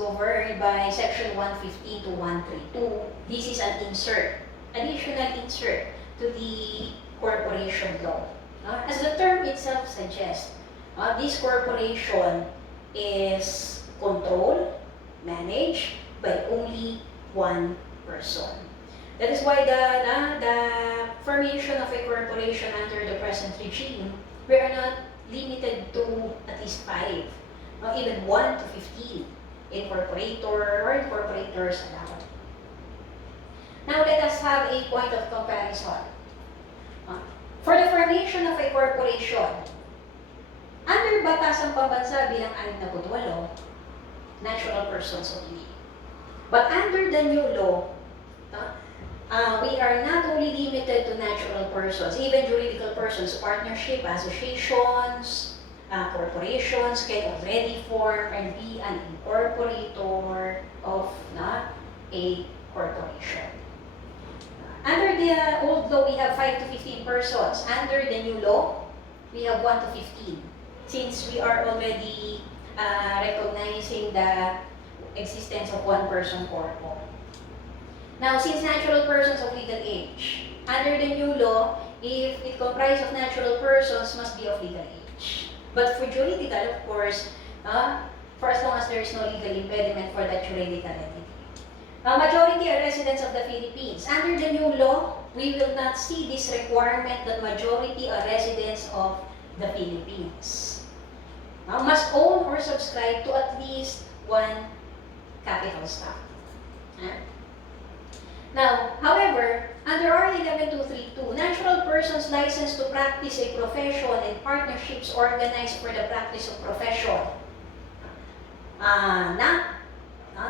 governed by Section 115 to 132. This is an insert, additional insert to the corporation law. As the term itself suggests, this corporation is controlled, managed by only one person. That is why the formation of a corporation under the present regime, we are not limited to at least 5, even 1 to 15 incorporator or incorporators allowed. Now let us have a point of comparison. For the formation of a corporation, under Batasang Pambansa bilang 68, natural persons only. But under the new law, we are not only limited to natural persons, even juridical persons, partnership, associations, corporations can already form and be an incorporator of a corporation. Under the old law, we have 5 to 15 persons. Under the new law, we have 1 to 15. Since we are already recognizing the existence of one person corpo. Now, since natural persons of legal age, under the new law, if it comprises of natural persons, must be of legal age. But for juridical, of course, for as long as there is no legal impediment for that juridical entity. Majority are residents of the Philippines. Under the new law, we will not see this requirement that majority are residents of the Philippines. Must own or subscribe to at least one capital stock. Now, however, under R 11232, natural persons licensed to practice a profession and partnerships organized for the practice of profession,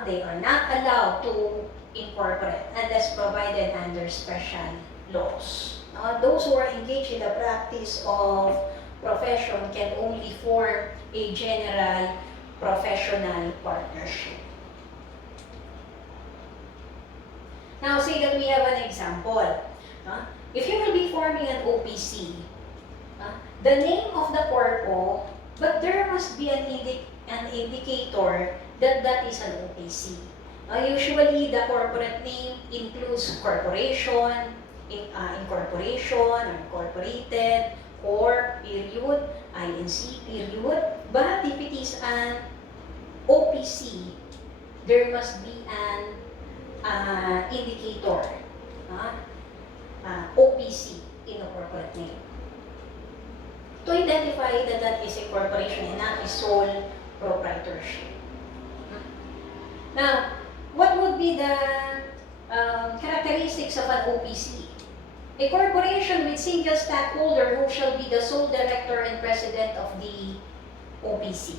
they are not allowed to incorporate unless provided under special laws. Those who are engaged in the practice of profession can only form a general professional partnership. Now, say that we have an example. If you will be forming an OPC, the name of the corpo, but there must be an indicator that that is an OPC. Usually, the corporate name includes corporation, incorporation, or incorporated, corp, period, INC, period. But if it is an OPC, there must be an indicator, OPC in the corporate name, to identify that that is a corporation and not a sole proprietorship. Now, what would be the characteristics of an OPC? A corporation with single stockholder who shall be the sole director and president of the OPC.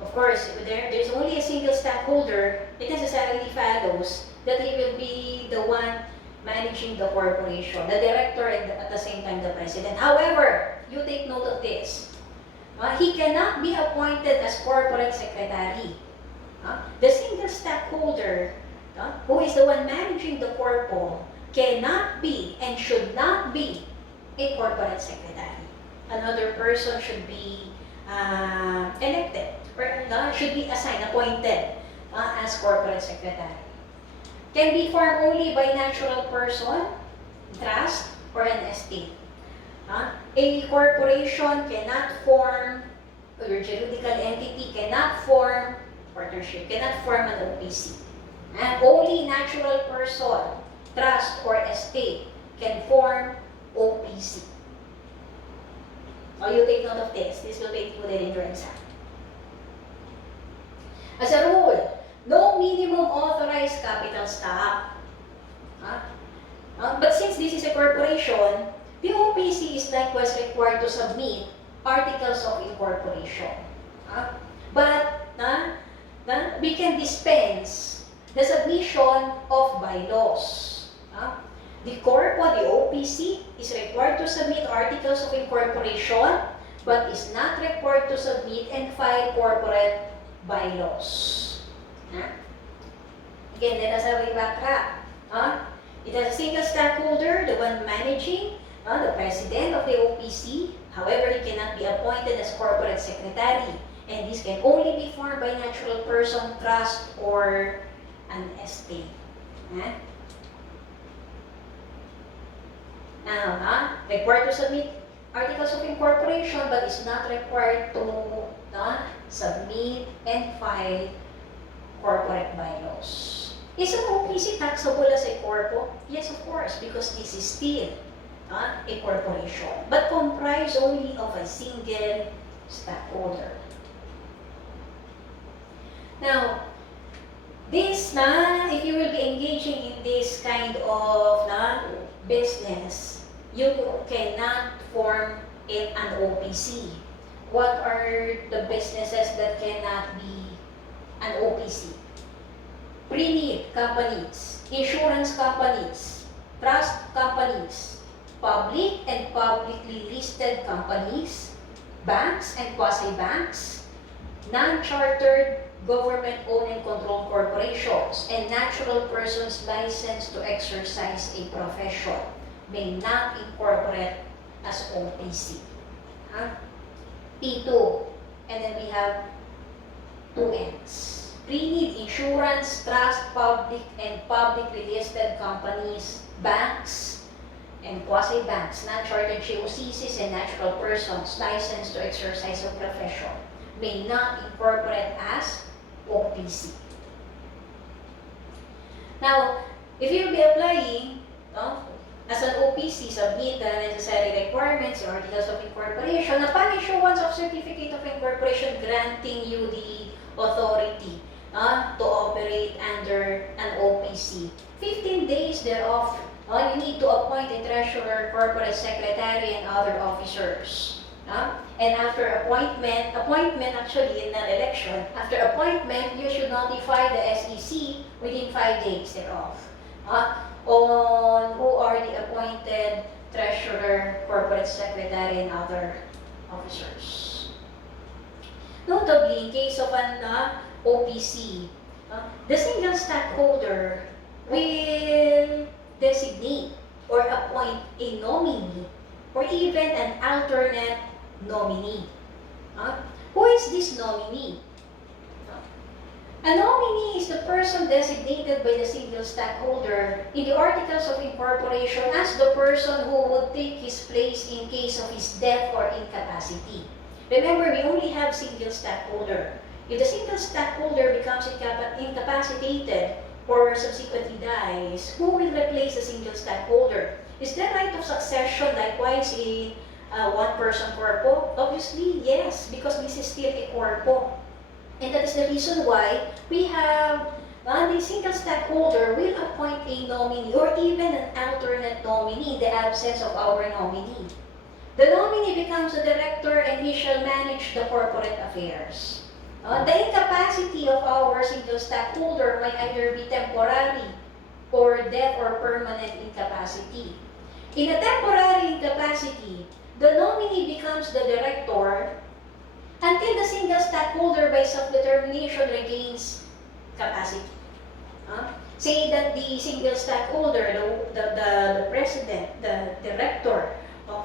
Of course, if there's only a single stockholder, it necessarily follows that he will be the one managing the corporation, the director and at the same time the president. However, you take note of this. He cannot be appointed as corporate secretary. The single stockholder, who is the one managing the corpo, cannot be and should not be a corporate secretary. Another person should be elected, or should be assigned, appointed as corporate secretary. Can be formed only by natural person, trust, or an estate. A corporation cannot form, or your juridical entity cannot form partnership, cannot form an OPC. And only natural person, trust, or estate can form OPC. You take note of this. This will be included in your exam. As a rule, no minimum authorized capital stock. But since this is a corporation, the OPC is likewise required to submit articles of incorporation. But we can dispense the submission of bylaws. The corpo, the OPC, is required to submit articles of incorporation, but is not required to submit and file corporate bylaws. Again, let us have a backtrack. It has a single stockholder, the one managing, the president of the OPC. However, he cannot be appointed as corporate secretary And this can only be formed by natural person, trust, or an estate. Now, required to submit articles of incorporation, but is not required to submit and file corporate bylaws. Is an OPC taxable as a corpo? Yes, of course, because this is still a corporation, but comprised only of a single stockholder. Now, this if you will be engaging in this kind of business, you cannot form an OPC. What are the businesses that cannot be an OPC? Pre-need companies, insurance companies, trust companies, public and publicly listed companies, banks and quasi-banks, non-chartered government-owned and controlled corporations, and natural persons licensed to exercise a profession may not incorporate as OPC. P2. And then we have 2Ns. Pre-need insurance, trust, public and publicly listed companies, banks, and quasi-banks, non-chartered GOCCs, and natural persons licensed to exercise a profession may not incorporate as OPC. Now, if you'll be applying as an OPC, submit the necessary requirements, your articles of incorporation, upon issuance of certificate of incorporation granting you the authority to operate under an OPC. 15 days thereof, you need to appoint a treasurer, corporate secretary, and other officers. And after appointment actually in an election, after appointment, you should notify the SEC within 5 days thereof on who are the appointed treasurer, corporate secretary, and other officers. Notably, in case of an OPC, the single stockholder will designate or appoint a nominee or even an alternate nominee. Who is this nominee? A nominee is the person designated by the single stockholder in the articles of incorporation as the person who would take his place in case of his death or incapacity. Remember, we only have single stockholder. If the single stockholder becomes incapacitated or subsequently dies, who will replace the single stockholder? Is there right of succession likewise in one-person corpo? Obviously, yes, because this is still a corpo. And that is the reason why we have the single stockholder will appoint a nominee or even an alternate nominee in the absence of our nominee. The nominee becomes a director and he shall manage the corporate affairs. The incapacity of our single stockholder might either be temporary or death or permanent incapacity. In a temporary incapacity, the nominee becomes the director until the single stockholder by self-determination regains capacity. Say that the single stockholder, the president, the director of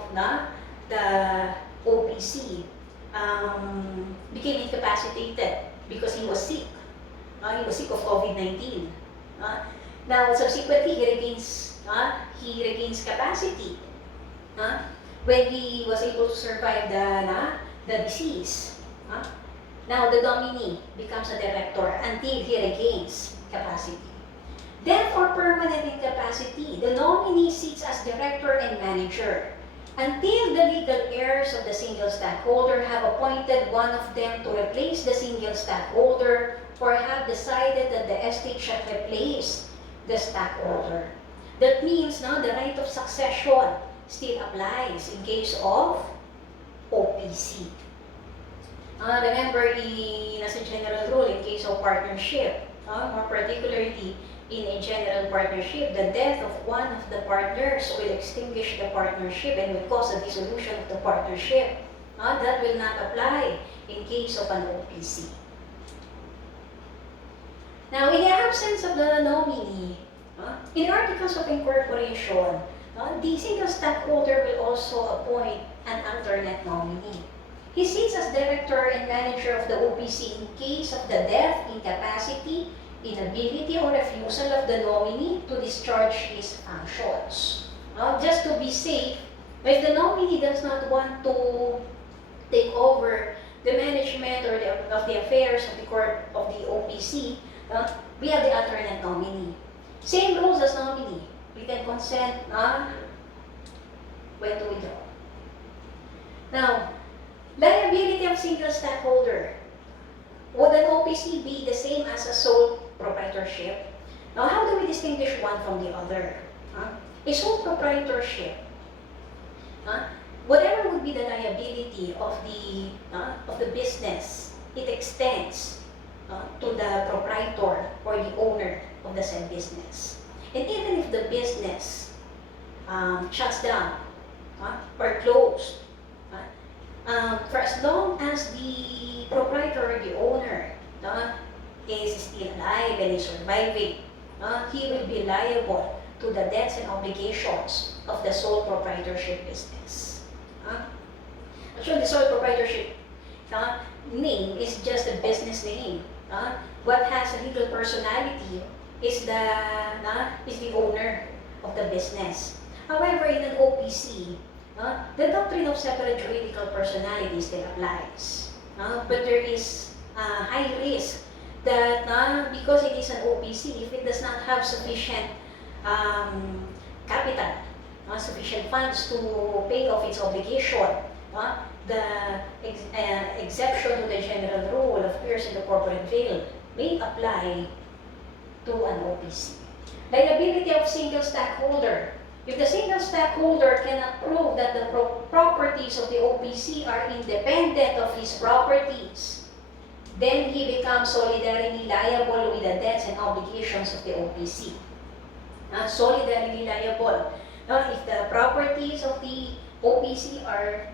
the OPC became incapacitated because he was sick. He was sick of COVID-19. Now, subsequently, he regains capacity when he was able to survive the disease. Now, the nominee becomes a director until he regains capacity. Death or permanent incapacity, the nominee sits as director and manager until the legal heirs of the single stockholder have appointed one of them to replace the single stockholder or have decided that the estate shall replace the stockholder. That means now the right of succession still applies in case of OPC. Remember, as a general rule, in case of partnership, more particularly in a general partnership, the death of one of the partners will extinguish the partnership and will cause a dissolution of the partnership. That will not apply in case of an OPC. Now, in the absence of the nominee, in articles of incorporation, the single stockholder will also appoint an alternate nominee. He sits as director and manager of the OPC in case of the death, incapacity, inability, or refusal of the nominee to discharge his functions. Just to be safe, if the nominee does not want to take over the management or of the affairs of the corp of the OPC, we have the alternate nominee. Same rules as nominee. We can consent when to withdraw. Now, liability of single stockholder. Would an OPC be the same as a sole proprietorship? Now, how do we distinguish one from the other? A sole proprietorship, whatever would be the liability of the business, it extends to the proprietor or the owner of the said business. And even if the business shuts down or closed, for as long as the proprietor or the owner is still alive and is surviving, he will be liable to the debts and obligations of the sole proprietorship business. Actually, the sole proprietorship name is just a business name. What has a legal personality is the owner of the business. However, in an OPC, the doctrine of separate juridical personality still applies. But there is a high risk that because it is an OPC, if it does not have sufficient capital, sufficient funds to pay off its obligation, the exception to the general rule of piercing the corporate veil may apply to an OPC. Liability of single stockholder. If the single stockholder cannot prove that the properties of the OPC are independent of his properties, then he becomes solidarily liable with the debts and obligations of the OPC. Solidarily liable. If the properties of the OPC are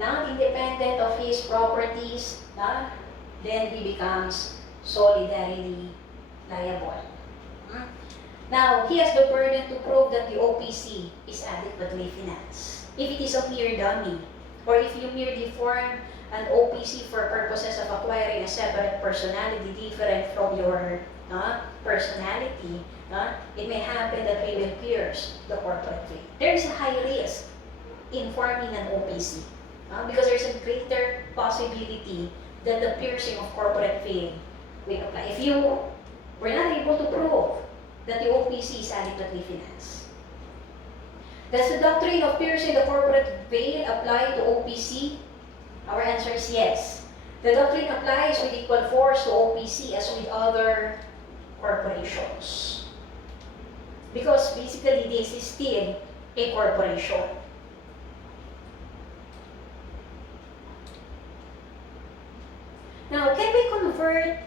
not independent of his properties, then he becomes solidarily liable. Now, he has the burden to prove that the OPC is adequately financed. If it is a mere dummy, or if you merely form an OPC for purposes of acquiring a separate personality different from your personality, it may happen that we will pierce the corporate veil. There is a high risk in forming an OPC because there is a greater possibility that the piercing of corporate veil will apply. If you were not able to prove that the OPC is adequately financed. Does the doctrine of piercing the corporate veil apply to OPC? Our answer is yes. The doctrine applies with equal force to OPC as with other corporations. Because basically this is still a corporation. Now, can we convert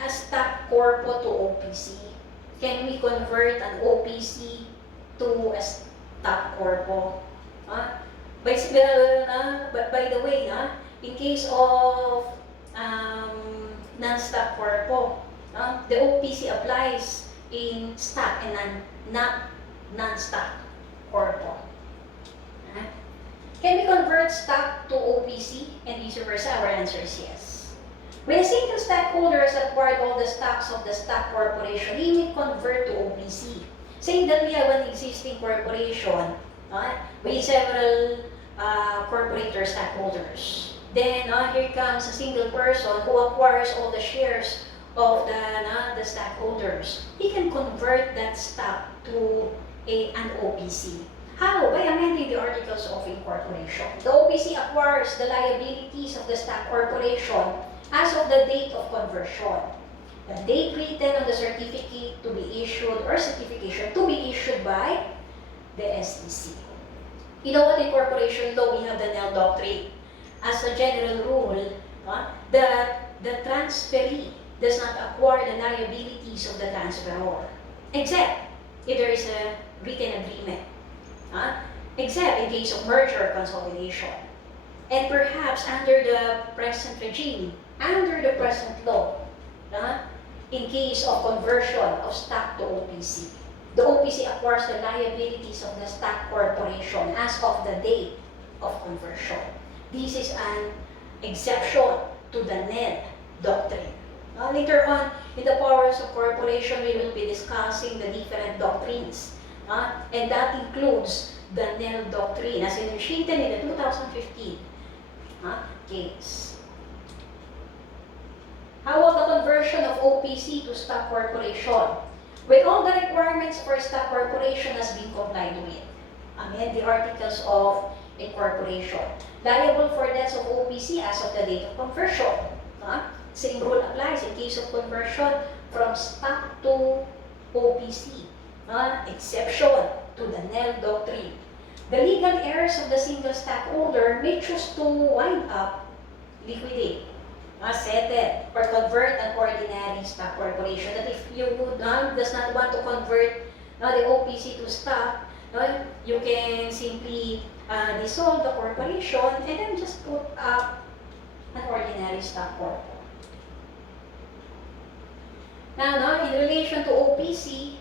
a stock corpo to OPC? Can we convert an OPC to a stock corpo? By the way, in case of non-stock corpo, the OPC applies in stock and not non-stock corpo. Can we convert stock to OPC and vice versa? Our answer is yes. When a single stockholder has acquired all the stocks of the stock corporation, he may convert to OPC. Saying that we have an existing corporation with several corporator stockholders. Then here comes a single person who acquires all the shares of the stockholders. He can convert that stock to an OPC. How? By amending the Articles of Incorporation. The OPC acquires the liabilities of the stock corporation as of the date of conversion. The date written on the certificate to be issued or certification to be issued by the SEC. You know what, in corporation law, we have the Nel doctrine. As a general rule, that the transferee does not acquire the liabilities of the transferor, except if there is a written agreement, except in case of merger or consolidation. And perhaps under the present regime, under the present law, in case of conversion of stock to OPC, the OPC acquires the liabilities of the stock corporation as of the date of conversion. This is an exception to the NEL doctrine. Later on, in the powers of corporation, we will be discussing the different doctrines. And that includes the NEL doctrine as initiated in the 2015 case. How about the conversion of OPC to stock corporation? When all the requirements for stock corporation has been complied with, amend the articles of incorporation. Liable for debts of OPC as of the date of conversion. Same rule applies in case of conversion from stock to OPC. Exception to the NEL doctrine. The legal heirs of the single stockholder may choose to wind up, liquidate, settle, or convert an ordinary stock corporation. That if you does not want to convert the OPC to stock, you can simply dissolve the corporation and then just put up an ordinary stock corp. Now, in relation to OPC,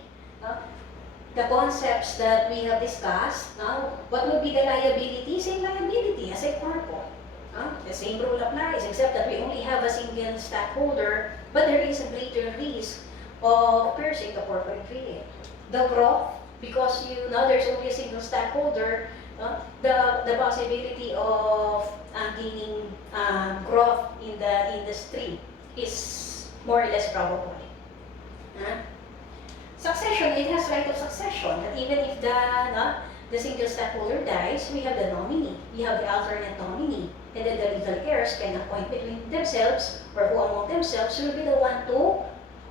the concepts that we have discussed, what would be the liability? Same liability as a corpo. The same rule applies, except that we only have a single stockholder, but there is a greater risk of piercing the corporate veil. The growth, because there's only a single stockholder, the possibility of gaining growth in the industry is more or less probable. Succession, it has right of succession, that even if the single stockholder dies, we have the nominee, we have the alternate nominee, and then the legal heirs can appoint between themselves, or who among themselves will be the one to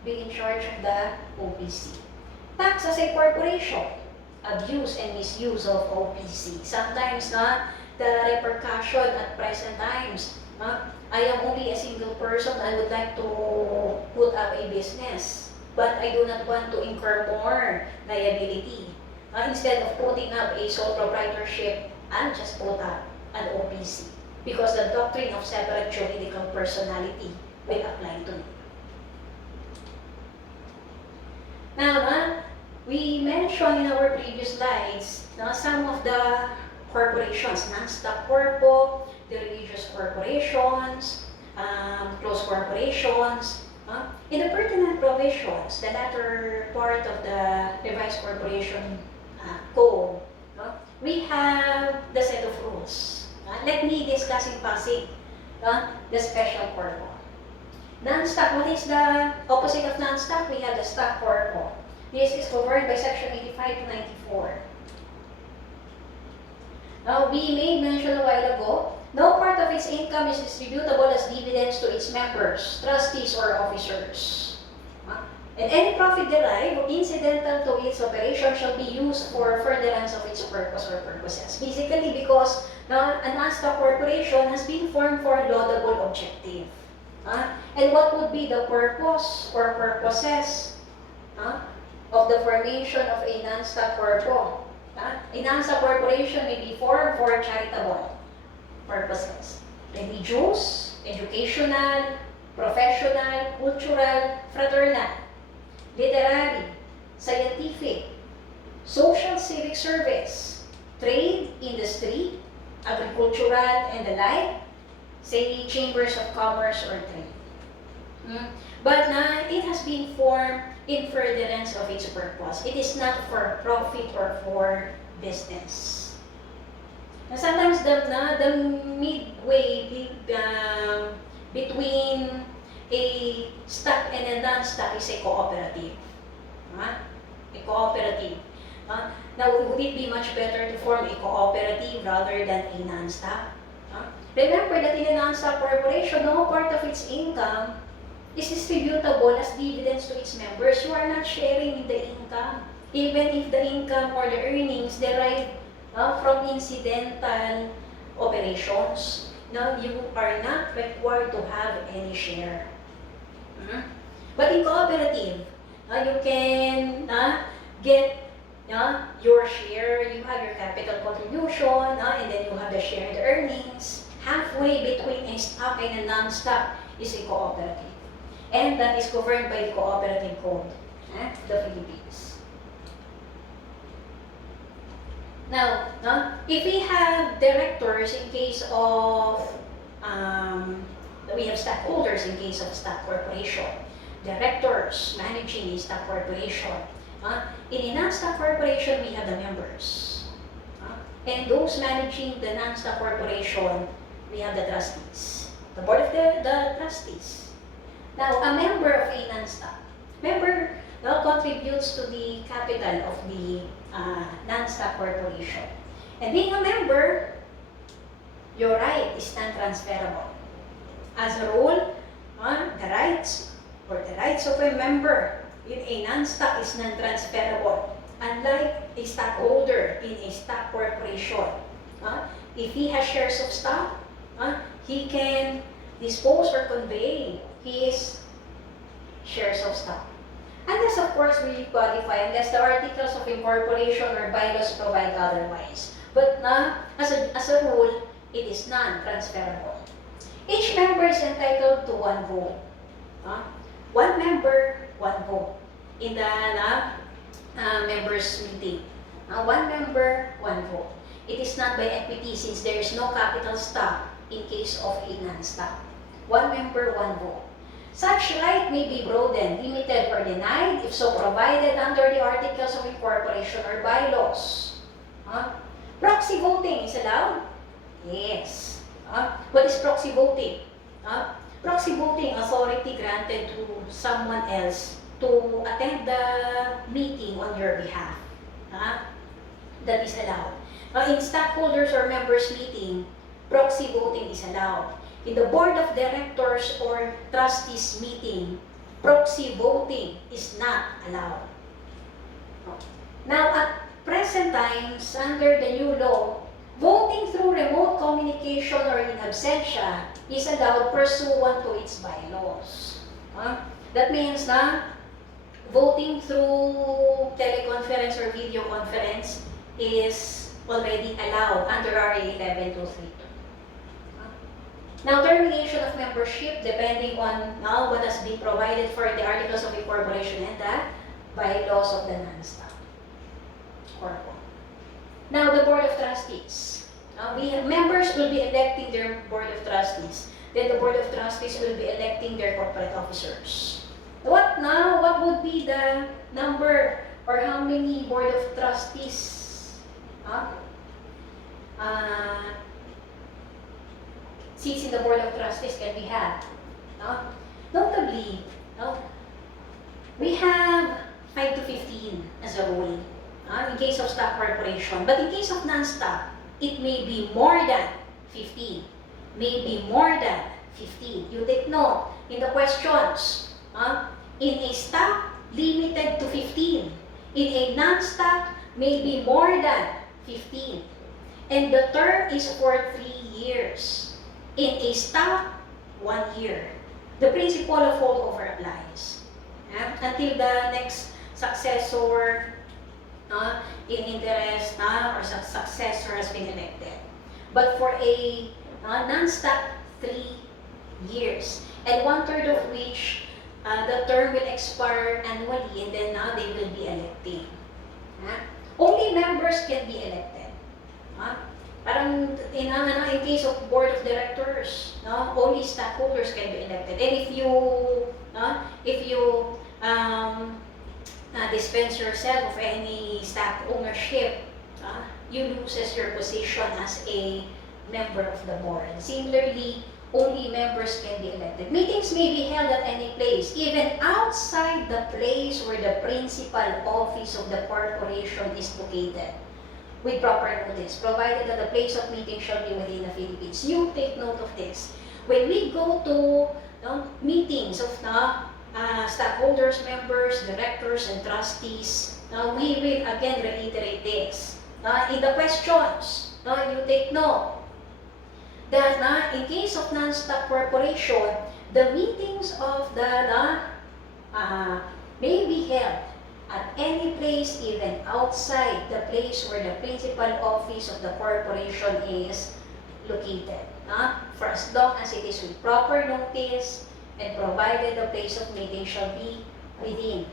be in charge of the OPC. Tax as a corporation, abuse and misuse of OPC. Sometimes the repercussion at present times, I am only a single person, I would like to put up a business, but I do not want to incur more liability. Instead of putting up a sole proprietorship, I'll just put up an OPC because the doctrine of separate juridical personality will apply to me. Now, we mentioned in our previous slides some of the corporations, non-stock corpo, the religious corporations, closed corporations. In the pertinent provisions, the latter part of the revised corporation code, we have the set of rules. Let me discuss in passing the special corpo. Non-stock, what is the opposite of non-stock? We have the stock corpo. This is covered by section 85 to 94. Now, we made mention a while ago, no part of its income is distributable as dividends to its members, trustees, or officers. And any profit derived or incidental to its operation shall be used for furtherance of its purpose or purposes. Basically, because a non-stock corporation has been formed for a laudable objective. And what would be the purpose or purposes of the formation of a non-stock corpo? A non-stock corporation may be formed for charitable purposes. Religious, educational, professional, cultural, fraternal, literary, scientific, social civic service, trade, industry, agricultural, and the like, say chambers of commerce or trade. But it has been formed in furtherance of its purpose. It is not for profit or for business. Sometimes the midway between a stock and a non-stock is a cooperative. A cooperative. Now, would it be much better to form a cooperative rather than a non-stock? Remember that in a non-stock corporation, no part of its income is distributable as dividends to its members. You are not sharing in the income. Even if the income or the earnings derive from incidental operations, you are not required to have any share. But in cooperative, you can get your share, you have your capital contribution, and then you have the share in the earnings. Halfway between a stock and a non-stock is a cooperative. And that is governed by the Cooperative Code of the Philippines. Now, if we have directors in case of we have stockholders in case of stock corporation, directors managing a stock corporation. In a non-stock corporation, we have the members. And those managing the non-stock corporation, we have the trustees, the board of the trustees. Now, a member of a non-stock member now contributes to the capital of the non-stock corporation. And being a member, your right is non-transferable. As a rule, the rights of a member in a non-stock is non-transferable. Unlike a stockholder in a stock corporation, if he has shares of stock, he can dispose or convey his shares of stock. Unless, of course, we qualify, unless the articles of incorporation or bylaws provide otherwise. But as a rule, it is non-transferable. Each member is entitled to one vote. One member, one vote. In the members' meeting. One member, one vote. It is not by equity since there is no capital stock in case of a non-stock. One member, one vote. Such right may be broadened, limited, or denied if so provided under the articles of incorporation or bylaws. Proxy voting is allowed? Yes. What is proxy voting? Proxy voting authority granted to someone else to attend the meeting on your behalf. That is allowed. In stockholders or members meeting, proxy voting is allowed. In the board of directors or trustees meeting, proxy voting is not allowed. Now, at present times, under the new law, voting through remote communication or in absentia is allowed pursuant to its bylaws. That means na voting through teleconference or video conference is already allowed under RA 11232. Now, termination of membership depending on what has been provided for the articles of incorporation and the bylaws of the non-stock corp. Now, the board of trustees. Members will be electing their board of trustees. Then the board of trustees will be electing their corporate officers. What would be the number or how many board of trustees seats in the board of trustees can we have? Notably, we have 5 to 15 as a rule in case of stock corporation. But in case of non-stock, it may be more than 15. Maybe more than 15. You take note in the questions. In a stock, limited to 15. In a non-stock, maybe more than 15. And the term is for 3 years. In a stock, 1 year. The principle of holdover applies. Until the next successor in interest or successor has been elected. But for a non-stock, 3 years. And 1/3 of which the term will expire annually and then they will be electing. Only members can be elected. Parang in case of board of directors, only stockholders can be elected. And if you dispense yourself of any stock ownership, you loses your position as a member of the board. Similarly, only members can be elected. Meetings may be held at any place, even outside the place where the principal office of the corporation is located, with proper notice, provided that the place of meeting shall be within the Philippines. You take note of this. When we go to meetings of stockholders, members, directors, and trustees, we will again reiterate this. In the questions, you take note that in case of non-stock corporation, the meetings of the may be held at any place, even outside the place where the principal office of the corporation is located. For as long as it is with proper notice and provided the place of meeting shall be within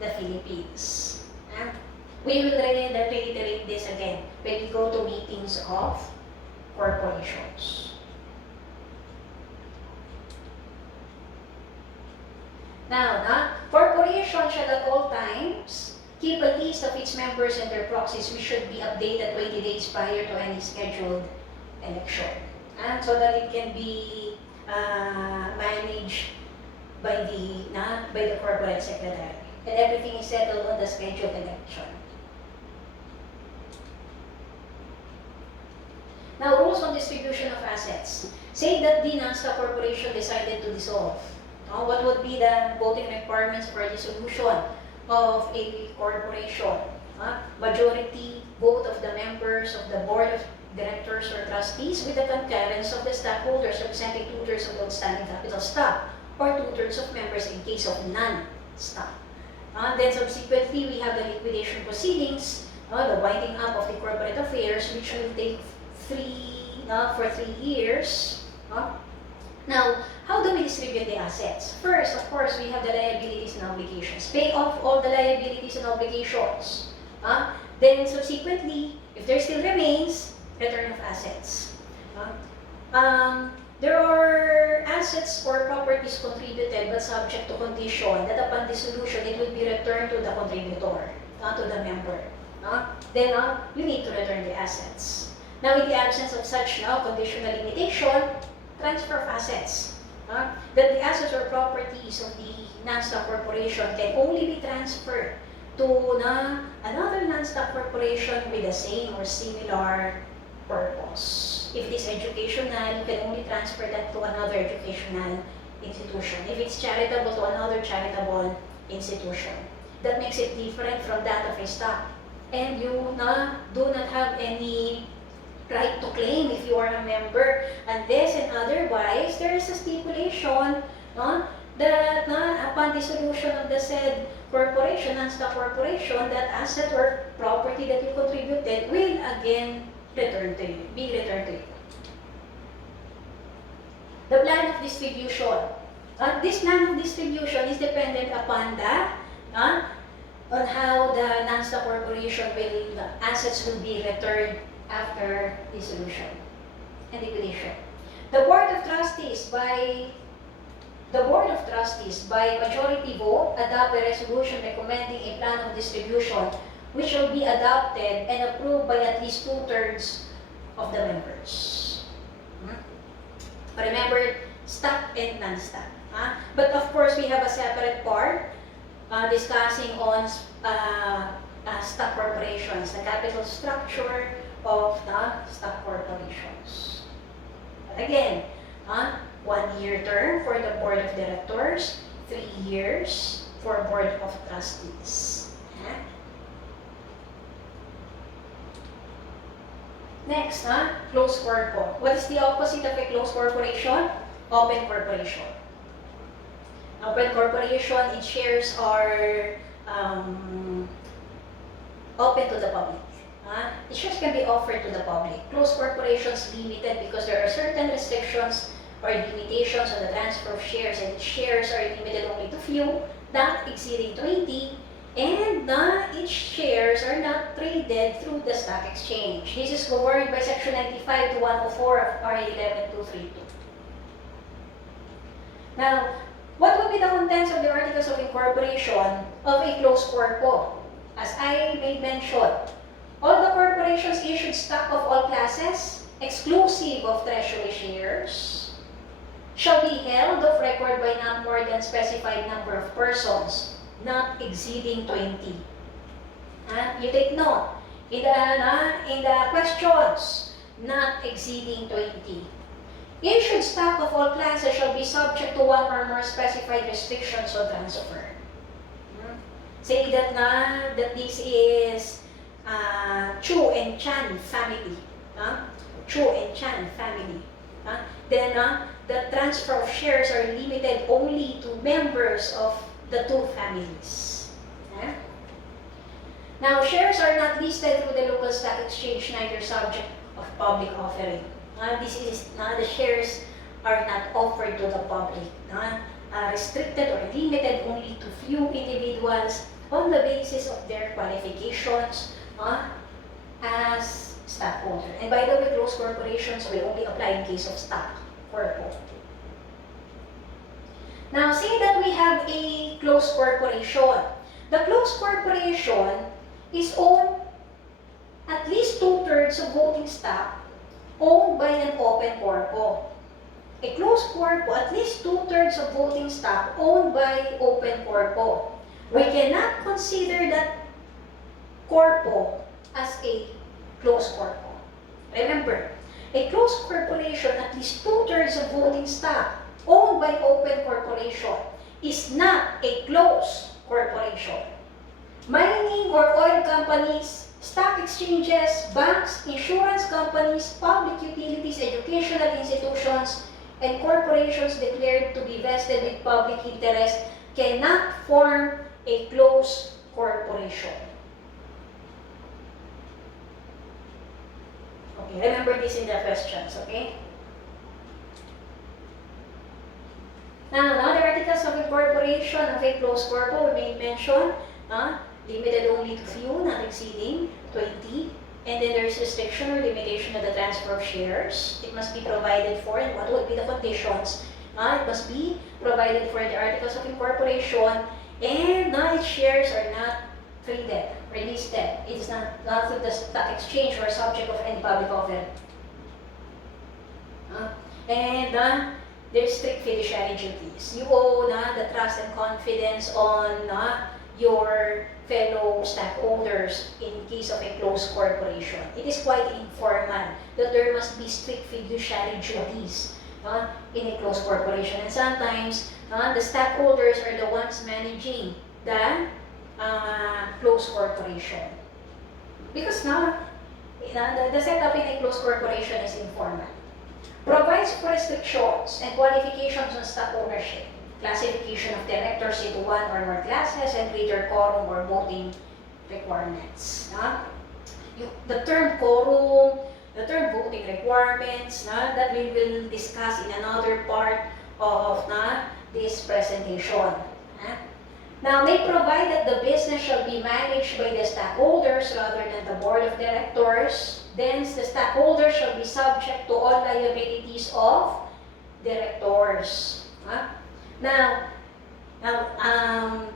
the Philippines. We will reiterate this again when we go to meetings of corporations. Now, corporation shall at all times keep a list of its members and their proxies, which should be updated 20 days prior to any scheduled election. And so that it can be managed by the corporate secretary. And everything is settled on the scheduled election. Now, rules on distribution of assets. Say that the non-stock corporation decided to dissolve. What would be the voting requirements for dissolution of a corporation? Majority vote of the members of the board of directors or trustees with the concurrence of the stockholders representing 2/3 of the outstanding capital stock or 2/3 of members in case of non-stock. Then subsequently, we have the liquidation proceedings, the winding up of the corporate affairs, which will take for 3 years. Now, how do we distribute the assets? First, of course, we have the liabilities and obligations. Pay off all the liabilities and obligations. Then subsequently, if there still remains, return of assets. There are assets or properties contributed but subject to condition that upon dissolution, it will be returned to the contributor, to the member. Then you need to return the assets. Now, in the absence of such conditional limitation, transfer of assets. That the assets or properties of the non-stock corporation can only be transferred to another non-stock corporation with the same or similar purpose. If it is educational, you can only transfer that to another educational institution. If it's charitable, to another charitable institution. That makes it different from that of a stock. And you do not have any right to claim if you are a member, unless and otherwise there is a stipulation that upon dissolution of the said corporation, non-stock corporation, that asset or property that you contributed will again be returned to you. The plan of distribution. This plan of distribution is dependent upon on how the non-stock corporation the assets will be returned after dissolution and liquidation. The Board of Trustees by majority vote adopt a resolution recommending a plan of distribution which will be adopted and approved by at least 2/3 of the members. Remember, stock and non-stock. But of course, we have a separate part discussing on stock corporations, the capital structure of the stock corporations. But again, 1-year term for the board of directors, 3 years for board of trustees. Next, closed corpo. What is the opposite of a closed corporation? Open corporation. Open corporation, its shares are open to the public. The shares can be offered to the public. Closed corporations limited because there are certain restrictions or limitations on the transfer of shares, and shares are limited only to few, not exceeding 20, and its shares are not traded through the stock exchange. This is governed by Section 95 to 104 of RA 11232. Now, what would be the contents of the articles of incorporation of a closed corpo? As I made mention, all the corporations issued stock of all classes, exclusive of treasury shares, shall be held of record by not more than specified number of persons, not exceeding 20. You take note, in the questions, not exceeding 20. Issued stock of all classes shall be subject to one or more specified restrictions on transfer. Say that this is Chu and Chan family. Chu and Chan family. Then the transfer of shares are limited only to members of the two families. Now, shares are not listed through the local stock exchange, neither subject of public offering. The shares are not offered to the public. Restricted or limited only to few individuals on the basis of their qualifications as stockholder. And by the way, closed corporations will only apply in case of stock corpo. Now, say that we have a closed corporation. The closed corporation is owned at least 2/3 of voting stock owned by an open corpo. A closed corpo, at least 2/3 of voting stock owned by open corpo. We cannot consider that corpo as a closed corpo. Remember, a closed corporation, at least 2/3 of voting stock owned by open corporation is not a closed corporation. Mining or oil companies, stock exchanges, banks, insurance companies, public utilities, educational institutions, and corporations declared to be vested with public interest cannot form a closed corporation. Okay, remember this in the questions, okay? Now, the articles of incorporation of a closed corpo we may mention, limited only to few, not exceeding 20. And then there is restriction or limitation of the transfer of shares. It must be provided for, and what would be the conditions? It must be provided for the articles of incorporation, and its shares are not traded, relisted. It is not through the stock exchange or subject of any public offering. There's strict fiduciary duties. You owe the trust and confidence on your fellow stockholders in case of a closed corporation. It is quite informal that there must be strict fiduciary duties in a closed corporation. And sometimes, the stockholders are the ones managing the closed corporation. Because now, the setup in a closed corporation is informal. Provides for restrictions and qualifications on stock ownership, classification of directors into one or more classes, and greater quorum or voting requirements. The term quorum, the term voting requirements, that we will discuss in another part of this presentation. Now, they provide that the business shall be managed by the stockholders rather than the board of directors. Then, the stockholders shall be subject to all liabilities of directors. Now,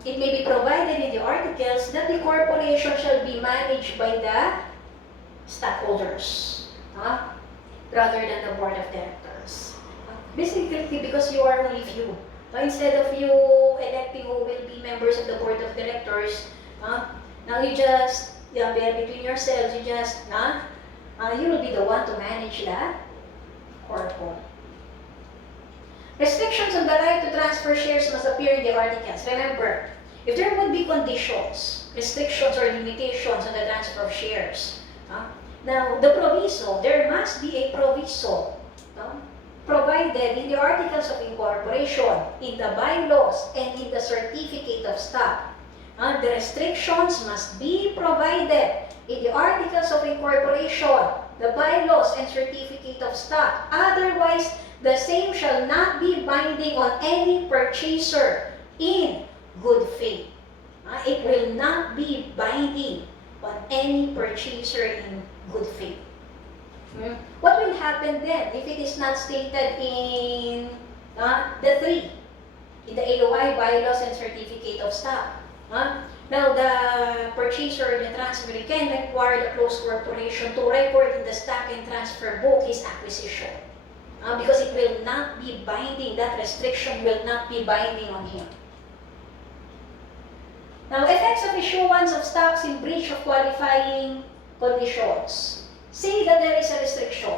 it may be provided in the articles that the corporation shall be managed by the stockholders rather than the board of directors. Basically, because you are only few. Instead of you electing who will be members of the board of directors, now you just, between yourselves, you just, you will be the one to manage the corpo. Restrictions on the right to transfer shares must appear in the articles. Remember, if there would be conditions, restrictions or limitations on the transfer of shares, now the proviso, there must be a proviso provided in the articles of incorporation, in the bylaws, and in the certificate of stock. The restrictions must be provided in the articles of incorporation, the bylaws, and certificate of stock. Otherwise, the same shall not be binding on any purchaser in good faith. It will not be binding on any purchaser in good faith. What will happen then if it is not stated in the three, in the AOI, bylaws, and certificate of stock? Now, the purchaser, the transferee, can require the closed corporation to record in the stock and transfer book his acquisition. Because it will not be binding, that restriction will not be binding on him. Now, effects of issuance of stocks in breach of qualifying conditions. Say that there is a restriction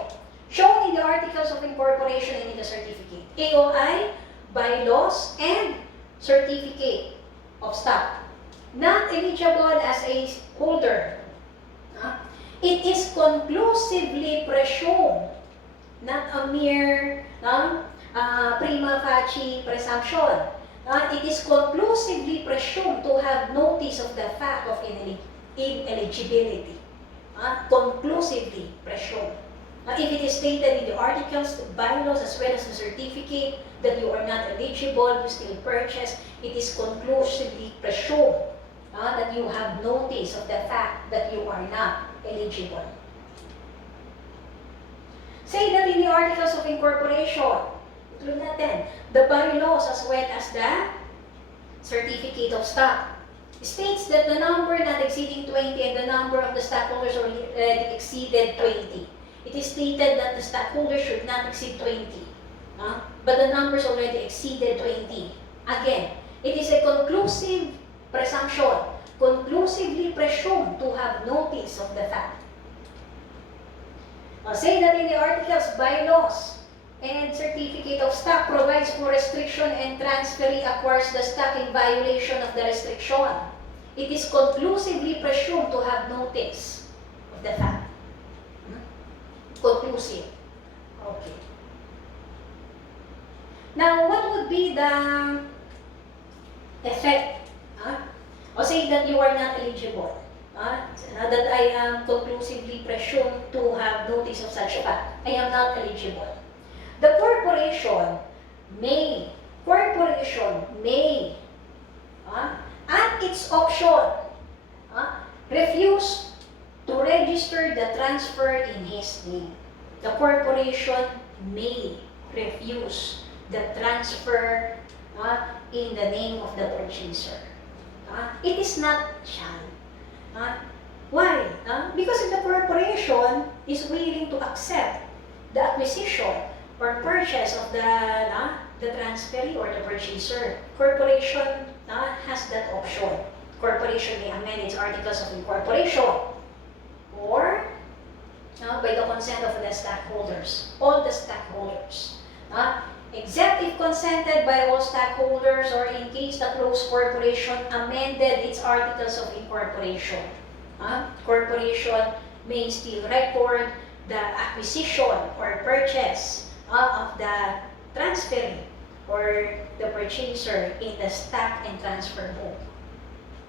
shown in the articles of incorporation and in the certificate. AOI, bylaws, and certificate of stock. Not eligible as a holder. It is conclusively presumed, not a mere prima facie presumption. It is conclusively presumed to have notice of the fact of ineligibility. Conclusively presumed. If it is stated in the articles, the bylaws, as well as the certificate that you are not eligible, you still purchase, it is conclusively presumed that you have notice of the fact that you are not eligible. Say that in the articles of incorporation, Tulad natin, the bylaws as well as the certificate of stock states that the number not exceeding 20 and the number of the stockholders already exceeded 20. It is stated that the stockholders should not exceed 20. But the numbers already exceeded 20. Again, it is a conclusive presumption, conclusively presumed to have notice of the fact. Say that in the articles, bylaws, and certificate of stock provides for restriction and transferee acquires the stock in violation of the restriction. It is conclusively presumed to have notice of the fact. Conclusive. Okay. Now, what would be the effect? O say that you are not eligible. That I am conclusively presumed to have notice of such fact. I am not eligible. The corporation may, at its option, refuse to register the transfer in his name. The corporation may refuse the transfer in the name of the purchaser. It is not shall. Why? Because if the corporation is willing to accept the acquisition or purchase of the transferee or the purchaser, corporation has that option. Corporation may amend its articles of incorporation or by the consent of the stockholders, all the stockholders. Except if consented by all stockholders or in case the closed corporation amended its articles of incorporation. Corporation may still record the acquisition or purchase of the transferee or the purchaser in the stock and transfer book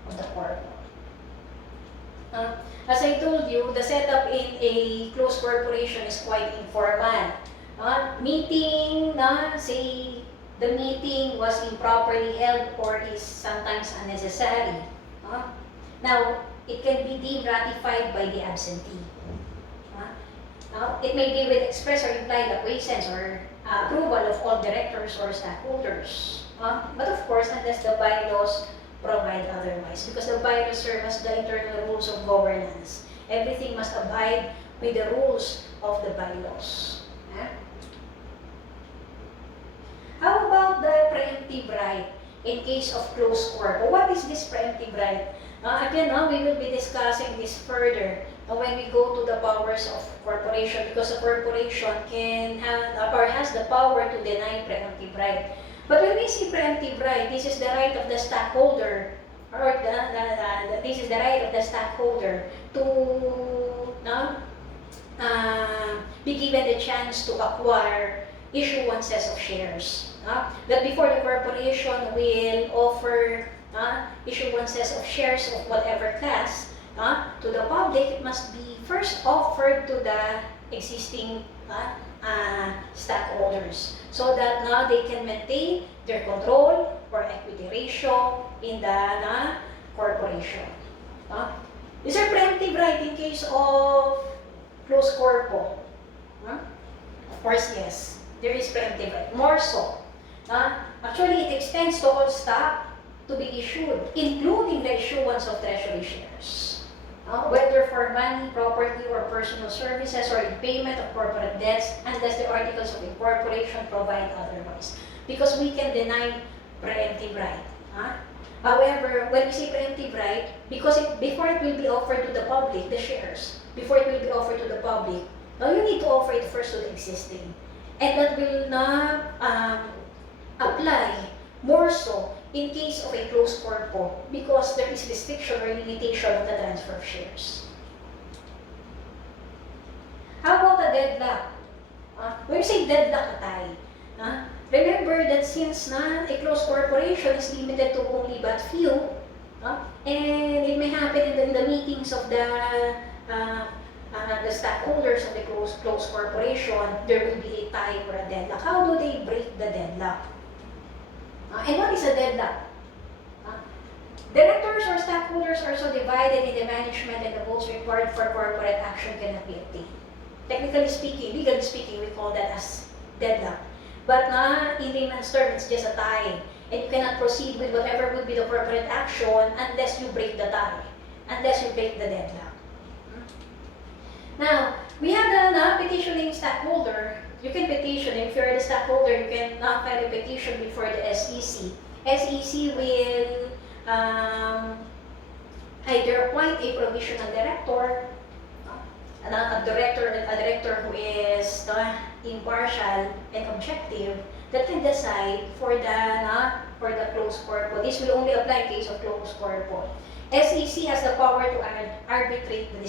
of the corp. As I told you, the setup in a closed corporation is quite informal. Meeting, say the meeting was improperly held or is sometimes unnecessary. Now, it can be deemed ratified by the absentee. It may be with express or implied acquiescence or approval of all directors or stockholders. But of course, unless the bylaws provide otherwise, because the bylaws serve as the internal rules of governance. Everything must abide with the rules of the bylaws. How about the preemptive right in case of closed corp? What is this preemptive right? Again, we will be discussing this further when we go to the powers of corporation, because a corporation can have or has the power to deny preemptive right. But when we see preemptive right, this is the right of the stockholder, or this is the right of the stockholder to be given the chance to acquire issuances of shares. That before the corporation will offer issuances of shares of whatever class to the public, it must be first offered to the existing stockholders so that now they can maintain their control or equity ratio in the corporation. Is there preemptive right in case of closed corpo? Of course, yes. There is preemptive right. More so. Actually, it extends to all stock to be issued, including the issuance of treasury shares. Whether for money, property, or personal services, or in payment of corporate debts, unless the articles of incorporation provide otherwise. Because we can deny preemptive right. However, when we say preemptive right, because before it will be offered to the public, the shares, before it will be offered to the public, now you need to offer it first to the existing. And that will not apply more so in case of a closed corpo, because there is restriction or limitation on the transfer of shares. How about a deadlock? When you say deadlock, remember that since a closed corporation is limited to only but few, and it may happen in the meetings of the stockholders of the closed corporation, there will be a tie or a deadlock. How do they break the deadlock? And what is a deadlock? Directors or stockholders are so divided in the management and the votes required for corporate action cannot be obtained. Technically speaking, legally speaking, we call that as deadlock. But in layman's term, it's just a tie. And you cannot proceed with whatever would be the corporate action unless you break the tie, unless you break the deadlock. Now, we have the petitioning stockholder. You can petition. If you're the stockholder, you can file a petition before the SEC. SEC will either appoint a provisional director, a director who is impartial and objective, that can decide for the closed corpo. This will only apply in case of closed corpo. SEC has the power to arbitrate the